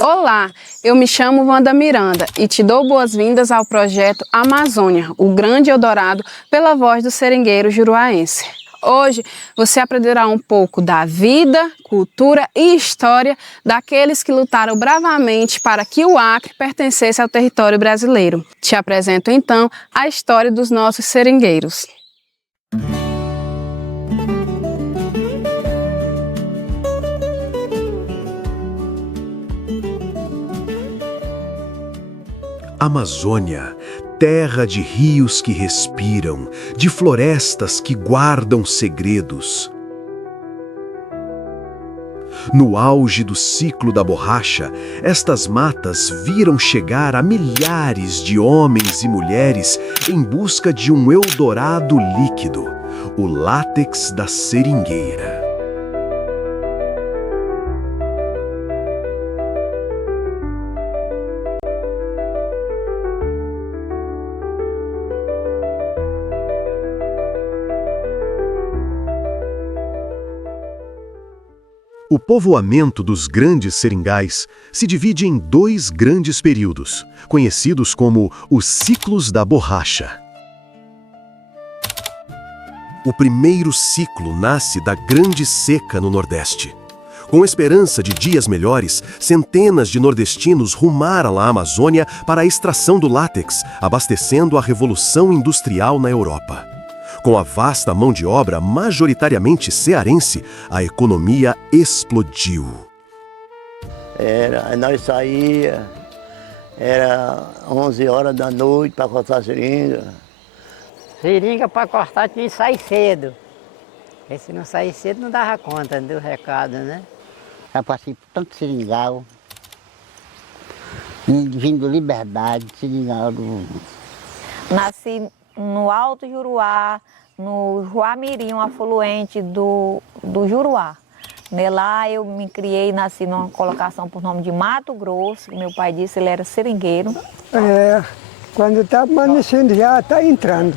Olá, eu me chamo Wanda Miranda e te dou boas-vindas ao projeto Amazônia, o grande Eldorado pela voz do seringueiro juruáense. Hoje você aprenderá um pouco da vida, cultura e história daqueles que lutaram bravamente para que o Acre pertencesse ao território brasileiro. Te apresento então a história dos nossos seringueiros. Amazônia, terra de rios que respiram, de florestas que guardam segredos. No auge do ciclo da borracha, estas matas viram chegar a milhares de homens e mulheres em busca de um Eldorado líquido, o látex da seringueira. O povoamento dos grandes seringais se divide em dois grandes períodos, conhecidos como os ciclos da borracha. O primeiro ciclo nasce da Grande Seca no Nordeste. Com esperança de dias melhores, centenas de nordestinos rumaram à Amazônia para a extração do látex, abastecendo a Revolução Industrial na Europa. Com a vasta mão de obra majoritariamente cearense, a economia explodiu. Nós saía, era 11 horas da noite para cortar seringa. Seringa para cortar tinha que sair cedo. Porque se não sair cedo não dava conta do recado, né? Já passei por tanto seringal, vindo Liberdade, seringal do... Nasci no Alto Juruá, no Juamirim, um afluente do Juruá. Lá eu me criei, nasci numa colocação por nome de Mato Grosso, que meu pai disse, ele era seringueiro. Quando está amanhecendo já está entrando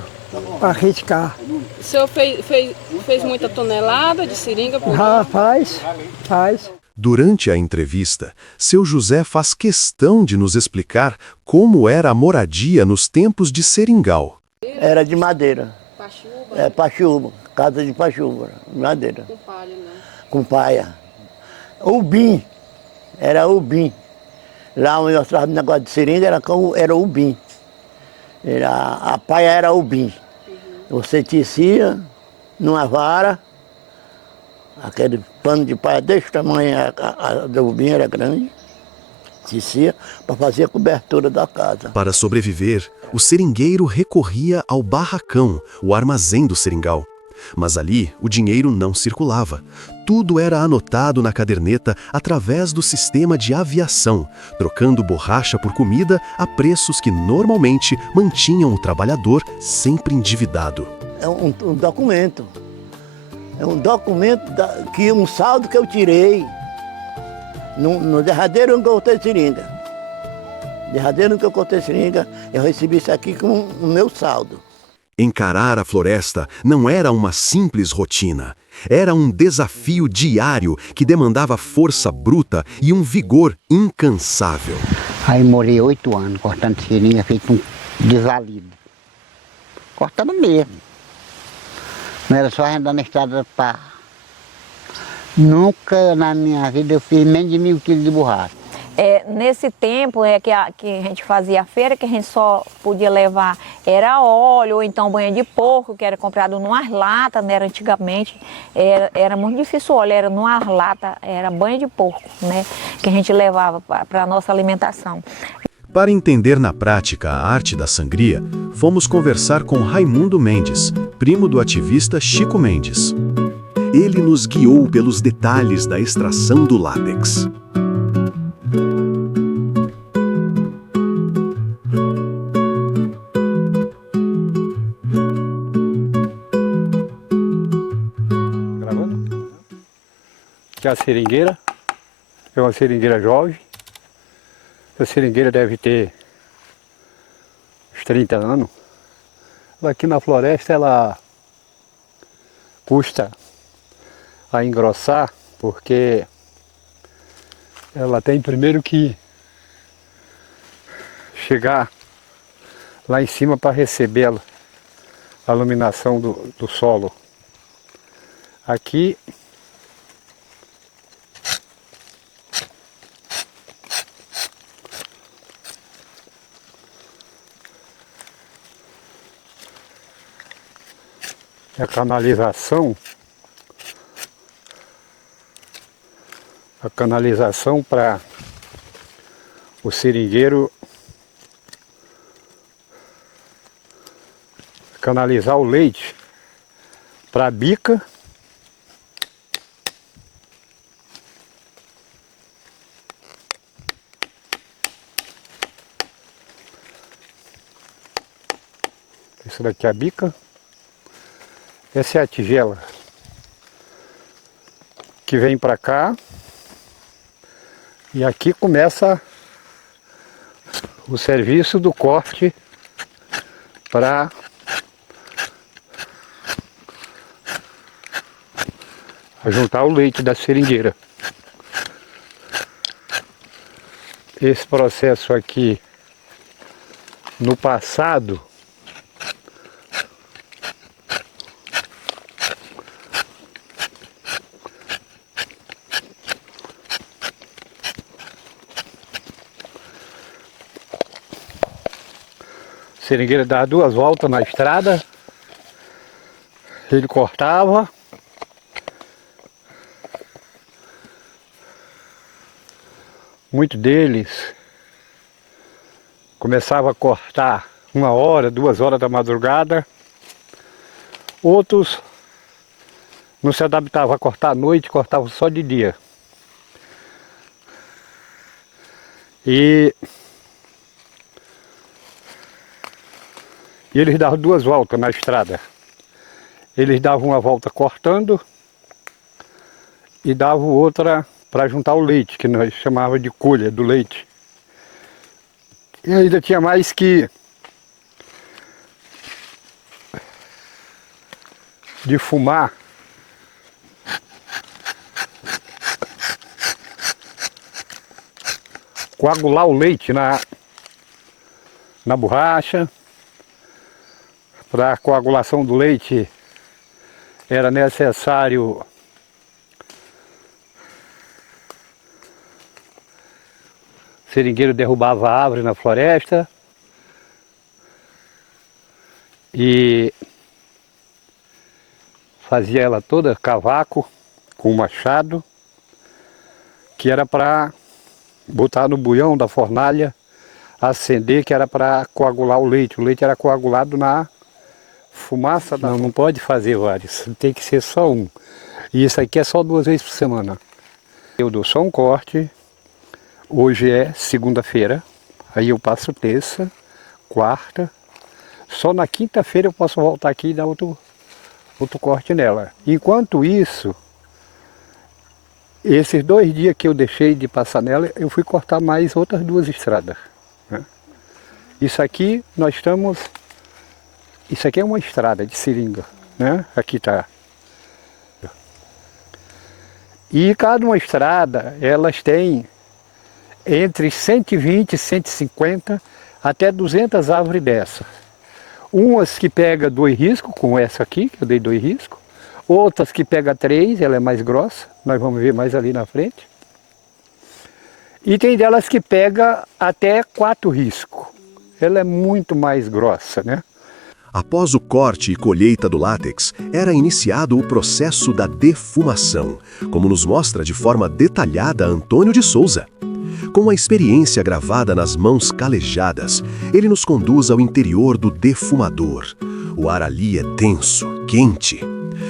para riscar. O senhor fez muita tonelada de seringa por Já faz. Durante a entrevista, seu José faz questão de nos explicar como era a moradia nos tempos de seringal. Era de madeira. Paxiúba? Paxiúba, casa de paxiúba, madeira. Com palha, né? Com paia. Ubim, era ubim. Lá onde nós trabalhávamos negócio de seringa era ubim. A paia era ubim. Você tecia numa vara, aquele pano de paia desse tamanho, a do ubim era grande. Tecia para fazer a cobertura da casa. Para sobreviver, o seringueiro recorria ao barracão, o armazém do seringal. Mas ali, o dinheiro não circulava. Tudo era anotado na caderneta através do sistema de aviação, trocando borracha por comida a preços que normalmente mantinham o trabalhador sempre endividado. É um documento. É um documento que um saldo que eu tirei no derradeiro ano que eu cortei seringa. Derradeiro ano que eu cortei seringa, eu recebi isso aqui com o meu saldo. Encarar a floresta não era uma simples rotina. Era um desafio diário que demandava força bruta e um vigor incansável. Aí morei 8 anos cortando seringa, feito um desvalido. Cortando mesmo. Não era só andar na estrada para... Nunca na minha vida eu fiz menos de 1000 quilos de borracha. Nesse tempo que a gente fazia a feira, que a gente só podia levar era óleo ou então banha de porco, que era comprado numas latas, né? Antigamente era muito difícil o óleo, era numas latas, era banha de porco, né? Que a gente levava para a nossa alimentação. Para entender na prática a arte da sangria, fomos conversar com Raimundo Mendes, primo do ativista Chico Mendes. Ele nos guiou pelos detalhes da extração do látex. Gravando? Aqui é a seringueira. É uma seringueira jovem. A seringueira deve ter uns 30 anos. Aqui na floresta ela custa a engrossar, porque ela tem primeiro que chegar lá em cima para receber a iluminação do solo. Aqui é a canalização para o seringueiro canalizar o leite para a bica Isso daqui é a bica. Essa é a tigela que vem para cá. E aqui começa o serviço do corte para juntar o leite da seringueira. Esse processo aqui, no passado, a seringueira dava 2 voltas na estrada, ele cortava, muitos deles começava a cortar 1 hora, 2 horas da madrugada, outros não se adaptavam a cortar à noite, cortavam só de dia. E eles davam 2 voltas na estrada. Eles davam 1 volta cortando e davam outra para juntar o leite, que nós chamávamos de colha do leite. E ainda tinha mais que defumar coagular o leite na borracha. Para a coagulação do leite era necessário o seringueiro derrubava a árvore na floresta e fazia ela toda cavaco com machado, que era para botar no buião da fornalha, acender, que era para coagular o leite. O leite era coagulado na fumaça. Não pode fazer vários, tem que ser só um. E isso aqui é só 2 vezes por semana. Eu dou só um corte. Hoje é segunda-feira, aí eu passo terça, quarta. Só na quinta-feira eu posso voltar aqui e dar outro corte nela. Enquanto isso, esses 2 dias que eu deixei de passar nela, eu fui cortar mais outras 2 estradas, né? Isso aqui nós estamos... Isso aqui é uma estrada de seringa, né? Aqui está. E cada uma estrada, elas têm entre 120 e 150 até 200 árvores dessas. Umas que pega 2 riscos, como essa aqui, que eu dei 2 riscos. Outras que pega 3, ela é mais grossa, nós vamos ver mais ali na frente. E tem delas que pega até 4 riscos. Ela é muito mais grossa, né? Após o corte e colheita do látex, era iniciado o processo da defumação, como nos mostra de forma detalhada Antônio de Souza. Com a experiência gravada nas mãos calejadas, ele nos conduz ao interior do defumador. O ar ali é denso, quente.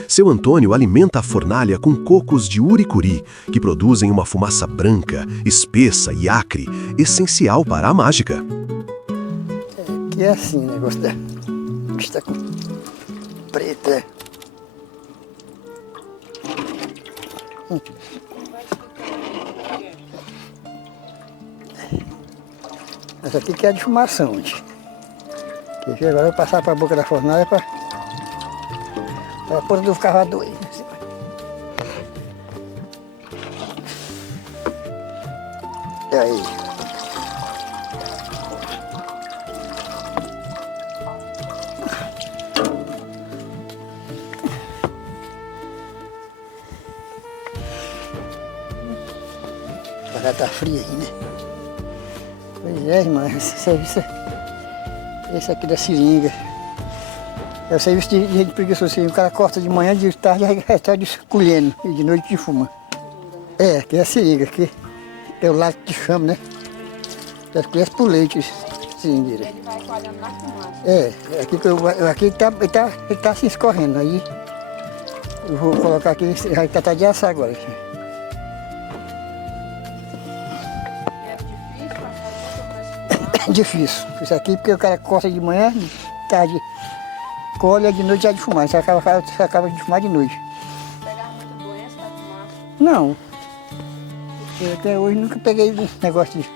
Seu Antônio alimenta a fornalha com cocos de uricuri, que produzem uma fumaça branca, espessa e acre, essencial para a mágica. Que é assim o negócio da... Está com preta. Essa aqui que é a defumação, gente. Que agora eu vou passar para a boca da fornalha para pôr do cavador aí. Aí. Já tá frio aí, né? Pois é, irmã, esse serviço, esse aqui da seringa. É o serviço de gente preguiçosa. O cara corta de manhã, de tarde, já está colhendo, e de noite de fuma. É, aqui é a seringa, aqui é o lado que chama, né? Já conhece por leite, seringueira. Ele vai coalhando na fumaça. É, aqui ele tá se escorrendo, aí eu vou colocar aqui, vai tratar de assar agora. Difícil. Isso aqui porque o cara corta de manhã, de tarde colhe, de noite já de fumar. Você acaba de fumar de noite. Pegar muita doença da fumaça? Não. Eu até hoje nunca peguei negócio de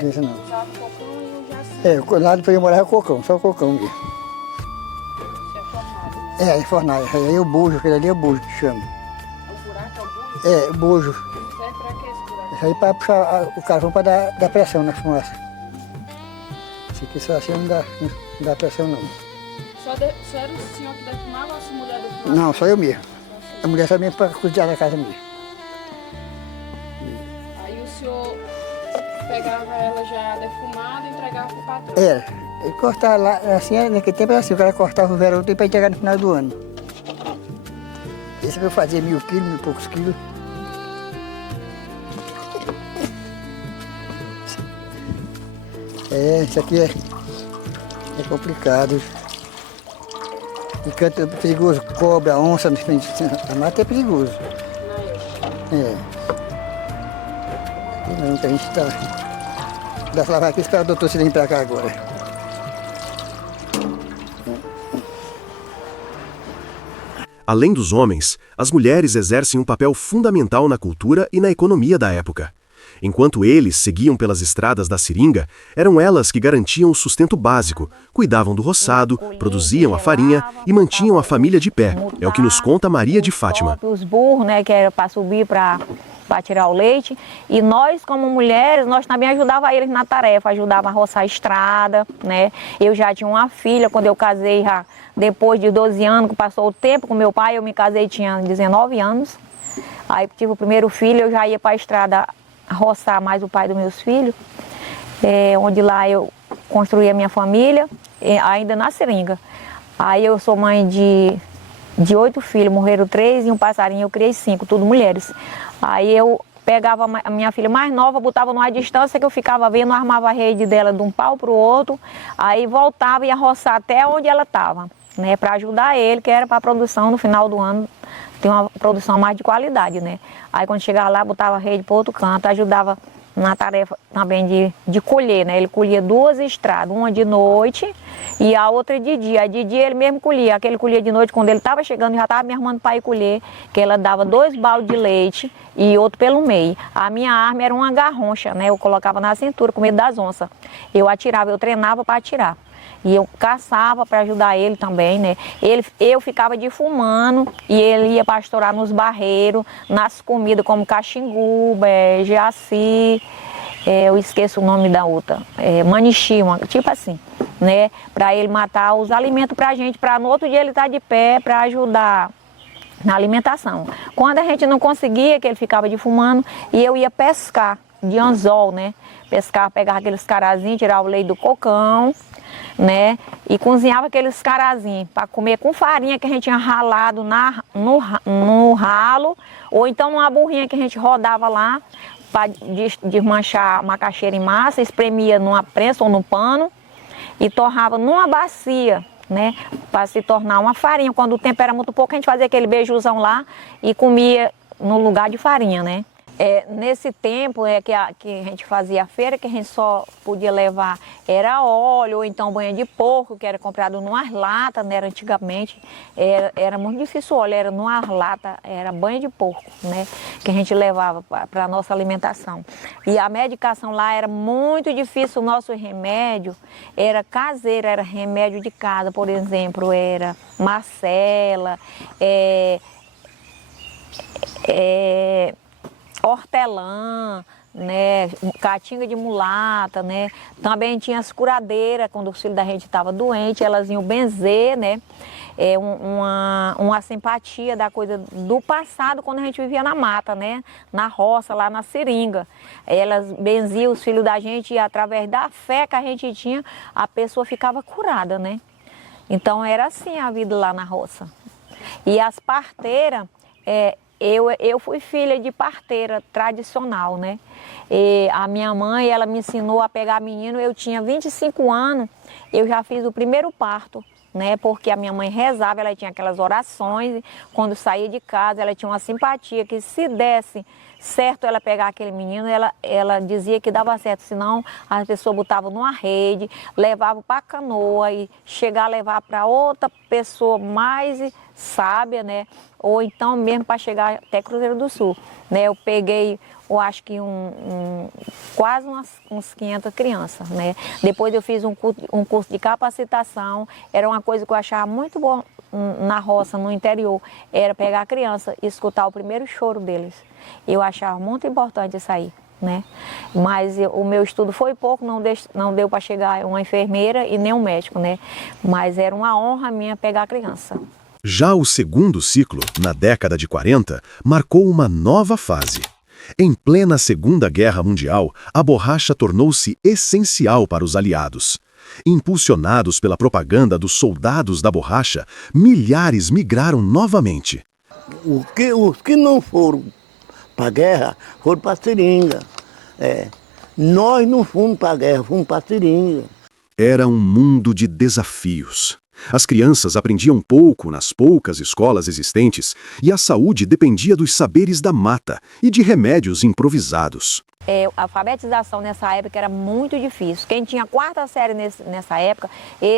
doença, não. Usava o cocão e o jacinto. É, lá depois eu morava é o cocão, só o cocão mesmo. Isso é fornalha, né? É, é fornalha. Aí o bujo, aquele ali é o bujo que chama. O buraco é o bujo? É, o bujo. Serve pra que esse buraco? Isso aí para puxar o carvão para dar pressão na fumaça. Esse aqui só assim não dá pressão não. Só era o senhor que defumava ou a sua mulher defumava? Não, só eu mesmo. A mulher só mesmo para cuidar da casa mesmo. Aí o senhor pegava ela já defumada e entregava pro patrão? Era. Ele cortava lá, assim, naquele tempo era assim, o cara cortava o verão para entregar no final do ano. Esse eu fazia 1000 quilos, 1000 e poucos quilos. É, isso aqui é complicado. E canto é perigoso, cobra, onça, a mata é perigoso. É. E não, que a gente tá. Dá pra lavar aqui, espera o doutor se vir pra cá agora. Além dos homens, as mulheres exercem um papel fundamental na cultura e na economia da época. Enquanto eles seguiam pelas estradas da seringa, eram elas que garantiam o sustento básico, cuidavam do roçado, produziam a farinha e mantinham a família de pé. É o que nos conta Maria de Fátima. Os burros, né, que era para subir para tirar o leite. E nós, como mulheres, nós também ajudava eles na tarefa, ajudava a roçar a estrada, né. Eu já tinha uma filha, quando eu casei, já depois de 12 anos, que passou o tempo com meu pai, eu me casei, tinha 19 anos. Aí tive o primeiro filho, eu já ia para a estrada roçar mais o pai dos meus filhos, onde lá eu construí a minha família, ainda na seringa. Aí eu sou mãe de 8 filhos, morreram 3 e um passarinho, eu criei 5, tudo mulheres. Aí eu pegava a minha filha mais nova, botava numa distância que eu ficava vendo, armava a rede dela de um pau para o outro, aí voltava e ia roçar até onde ela estava, né, para ajudar ele, que era para a produção no final do ano, ter uma produção mais de qualidade, né. Aí quando chegava lá, botava a rede para outro canto, ajudava na tarefa também de colher, né. Ele colhia 2 estradas, uma de noite e a outra de dia. De dia ele mesmo colhia, aquele colhia de noite, quando ele estava chegando, já estava me armando para ir colher, que ela dava 2 baldes de leite e outro pelo meio. A minha arma era uma garroncha, né, eu colocava na cintura com medo das onças. Eu atirava, eu treinava para atirar. E eu caçava para ajudar ele também, né? Eu ficava defumando e ele ia pastorar nos barreiros, nas comidas como caxinguba, jaci, eu esqueço o nome da outra, manichi, tipo assim, né? Para ele matar os alimentos para a gente, para no outro dia ele estar de pé para ajudar na alimentação. Quando a gente não conseguia, que ele ficava defumando, e eu ia pescar de anzol, né? Pescar, pegava aqueles carazinhos, tirava o leite do cocão, né? E cozinhava aqueles carazinhos para comer com farinha que a gente tinha ralado no ralo, ou então numa burrinha que a gente rodava lá para desmanchar a macaxeira em massa, espremia numa prensa ou no pano e torrava numa bacia, né? Para se tornar uma farinha. Quando o tempo era muito pouco, a gente fazia aquele beijuzão lá e comia no lugar de farinha, né? Nesse tempo que a gente fazia a feira, que a gente só podia levar era óleo ou então banha de porco, que era comprado numas latas, né? Antigamente era muito difícil o óleo, era numas latas, era banha de porco, né? Que a gente levava para a nossa alimentação. E a medicação lá era muito difícil, o nosso remédio era caseiro, era remédio de casa, por exemplo, era macela, hortelã, né, caatinga de mulata, né, também tinha as curadeiras, quando os filhos da gente estavam doentes, elas iam benzer, né, uma simpatia da coisa do passado, quando a gente vivia na mata, né, na roça, lá na seringa. Elas benziam os filhos da gente e através da fé que a gente tinha, a pessoa ficava curada, né. Então era assim a vida lá na roça. E as parteiras, eu fui filha de parteira tradicional, né? E a minha mãe, ela me ensinou a pegar menino, eu tinha 25 anos, eu já fiz o primeiro parto, né? Porque a minha mãe rezava, ela tinha aquelas orações, quando saía de casa, ela tinha uma simpatia que se desse certo ela pegar aquele menino, ela dizia que dava certo, senão as pessoas botavam numa rede, levavam para a canoa e chegar a levar para outra pessoa mais sábia, né? Ou então mesmo para chegar até Cruzeiro do Sul, né? Eu peguei, eu acho que quase uns 500 crianças, né? Depois eu fiz um curso de capacitação, era uma coisa que eu achava muito boa na roça, no interior, era pegar a criança e escutar o primeiro choro deles. Eu achava muito importante isso aí, né? Mas o meu estudo foi pouco, não deu para chegar uma enfermeira e nem um médico, né? Mas era uma honra minha pegar a criança. Já o segundo ciclo, na década de 40, marcou uma nova fase. Em plena Segunda Guerra Mundial, a borracha tornou-se essencial para os aliados. Impulsionados pela propaganda dos soldados da borracha, milhares migraram novamente. Os que não foram para a guerra foram para a seringa. Nós não fomos para a guerra, fomos para a seringa. Era um mundo de desafios. As crianças aprendiam pouco nas poucas escolas existentes e a saúde dependia dos saberes da mata e de remédios improvisados. A alfabetização nessa época era muito difícil. Quem tinha quarta série nessa época,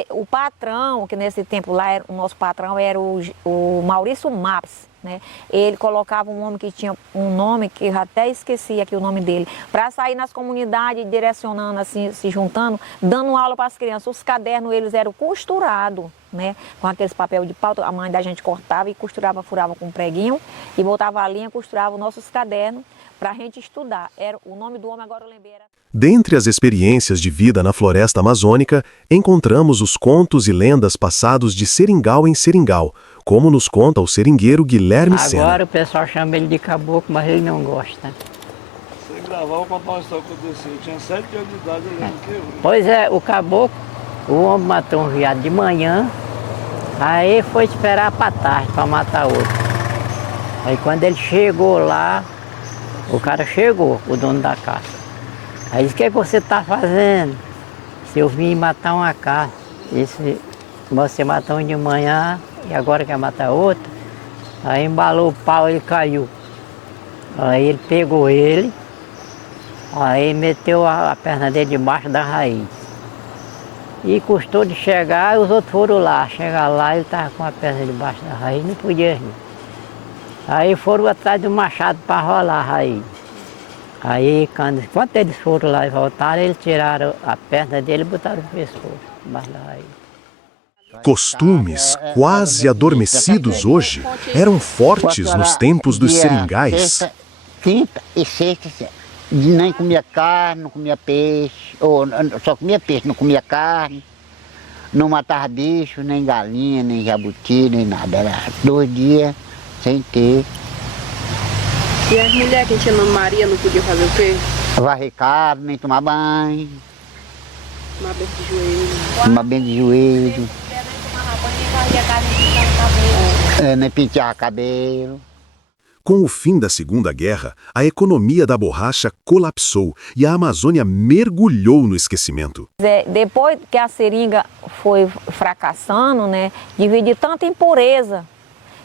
o patrão, que nesse tempo lá, o nosso patrão era o Maurício Maps, né? Ele colocava um homem que tinha um nome, que eu até esqueci aqui o nome dele, para sair nas comunidades, direcionando, assim, se juntando, dando aula para as crianças. Os cadernos, eles eram costurados, né? Com aqueles papel de pau, a mãe da gente cortava e costurava, furava com um preguinho e botava a linha, costurava os nossos cadernos para a gente estudar. Era o nome do homem, agora eu lembrei. Dentre as experiências de vida na floresta amazônica, encontramos os contos e lendas passados de seringal em seringal, como nos conta o seringueiro Guilherme Sena. Agora o pessoal chama ele de caboclo, mas ele não gosta. Você gravar, eu vou contar uma história que aconteceu. Eu tinha 7 anos de idade, eu lembro que eu... Pois é, o caboclo, o homem matou um veado de manhã, aí foi esperar para tarde para matar outro. Aí quando ele chegou lá, o cara chegou, o dono da caça. Aí disse, o que você está fazendo? Se eu vim matar uma caça, disse, você matou um de manhã e agora quer matar outro? Aí embalou o pau e ele caiu. Aí ele pegou ele, aí meteu a perna dele debaixo da raiz. E custou de chegar, e os outros foram lá. Chegar lá, ele estava com a perna debaixo da raiz, não podia rir. Aí foram atrás do machado para rolar a raiz. Aí, quando eles foram lá e voltaram, eles tiraram a perna dele e botaram o pescoço debaixo da raiz. Costumes quase adormecidos hoje eram fortes nos tempos dos seringais. Quinta e sexta, nem comia carne, não comia peixe, ou só comia peixe, não comia carne, não matava bicho, nem galinha, nem jabuti, nem nada. Era 2 dias sem ter. E as mulheres que tinham Maria não podiam fazer o quê? Varrer casa, nem tomar banho. Tomar banho de joelho. Tomar banho de joelho. Nem pentear cabelo. Com o fim da Segunda Guerra, a economia da borracha colapsou e a Amazônia mergulhou no esquecimento. Depois que a seringa foi fracassando, né, devido de tanta impureza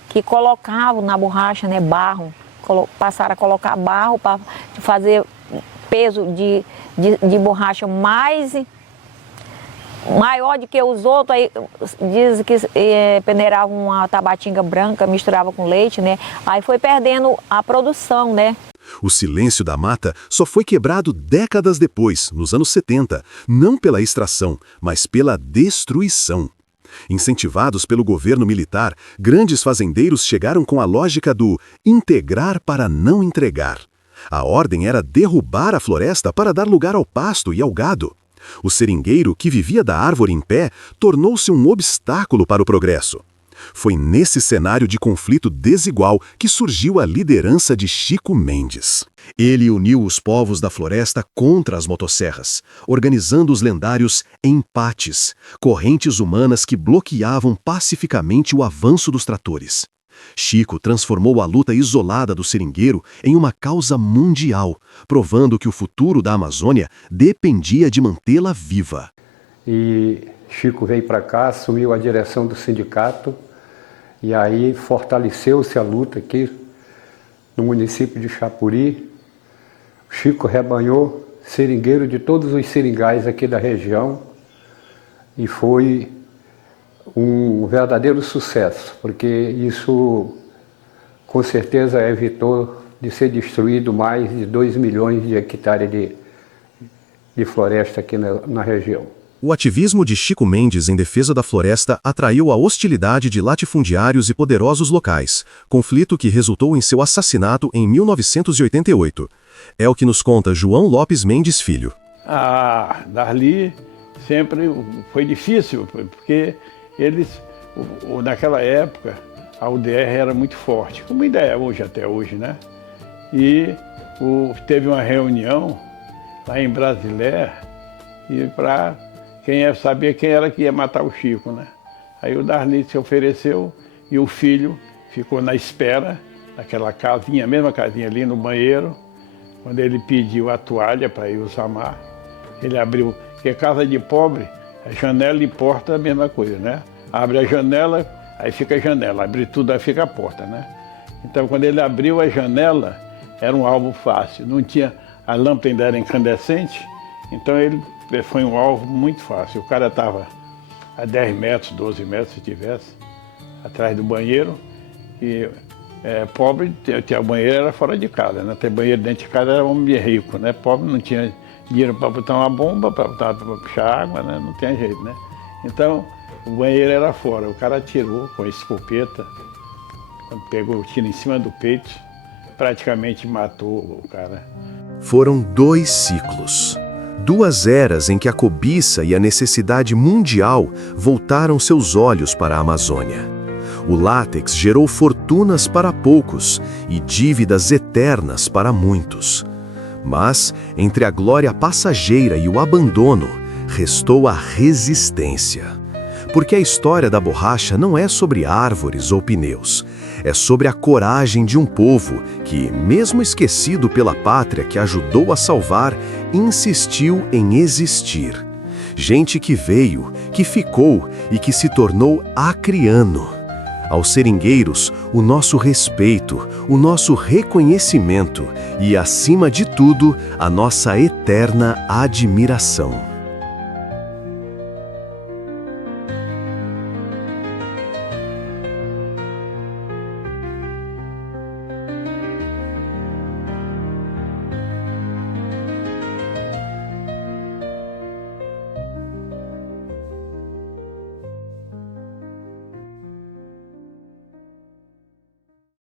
que colocavam na borracha, né, barro, passaram a colocar barro para fazer peso de borracha maior do que os outros. Aí dizem que peneiravam uma tabatinga branca, misturava com leite, né? Aí foi perdendo a produção, né? O silêncio da mata só foi quebrado décadas depois, nos anos 70, não pela extração, mas pela destruição. Incentivados pelo governo militar, grandes fazendeiros chegaram com a lógica do integrar para não entregar. A ordem era derrubar a floresta para dar lugar ao pasto e ao gado. O seringueiro, que vivia da árvore em pé, tornou-se um obstáculo para o progresso. Foi nesse cenário de conflito desigual que surgiu a liderança de Chico Mendes. Ele uniu os povos da floresta contra as motosserras, organizando os lendários empates, correntes humanas que bloqueavam pacificamente o avanço dos tratores. Chico transformou a luta isolada do seringueiro em uma causa mundial, provando que o futuro da Amazônia dependia de mantê-la viva. E Chico veio para cá, assumiu a direção do sindicato, e aí fortaleceu-se a luta aqui no município de Chapuri. Chico rebanhou seringueiro de todos os seringais aqui da região e foi um verdadeiro sucesso, porque isso com certeza evitou de ser destruído mais de 2 milhões de hectares de floresta aqui na região. O ativismo de Chico Mendes em defesa da floresta atraiu a hostilidade de latifundiários e poderosos locais, conflito que resultou em seu assassinato em 1988. É o que nos conta João Lopes Mendes Filho. Dali sempre foi difícil, porque naquela época, a UDR era muito forte, como ainda é hoje, até hoje, né? E teve uma reunião lá em Brasília, e para saber quem era que ia matar o Chico, né? Aí o Darli se ofereceu e o filho ficou na espera, naquela casinha, a mesma casinha ali no banheiro. Quando ele pediu a toalha para ir usar, ele abriu, porque casa de pobre, a janela e porta é a mesma coisa, né? Abre a janela, aí fica a janela, abre tudo, aí fica a porta, né? Então quando ele abriu a janela, era um alvo fácil, não tinha, a lâmpada ainda era incandescente, então ele foi um alvo muito fácil. O cara estava a 10 metros, 12 metros, se tivesse, atrás do banheiro. E pobre, tinha banheiro, era fora de casa, né? Ter banheiro dentro de casa era homem rico, né? Pobre não tinha dinheiro para botar uma bomba, para puxar água, né? Não tinha jeito, né? Então, o banheiro era fora. O cara atirou com a escopeta, quando pegou o tiro em cima do peito, praticamente matou o cara. Foram 2 ciclos. 2 eras em que a cobiça e a necessidade mundial voltaram seus olhos para a Amazônia. O látex gerou fortunas para poucos e dívidas eternas para muitos. Mas, entre a glória passageira e o abandono, restou a resistência. Porque a história da borracha não é sobre árvores ou pneus. É sobre a coragem de um povo que, mesmo esquecido pela pátria que ajudou a salvar, insistiu em existir. Gente que veio, que ficou e que se tornou acriano. Aos seringueiros, o nosso respeito, o nosso reconhecimento e, acima de tudo, a nossa eterna admiração.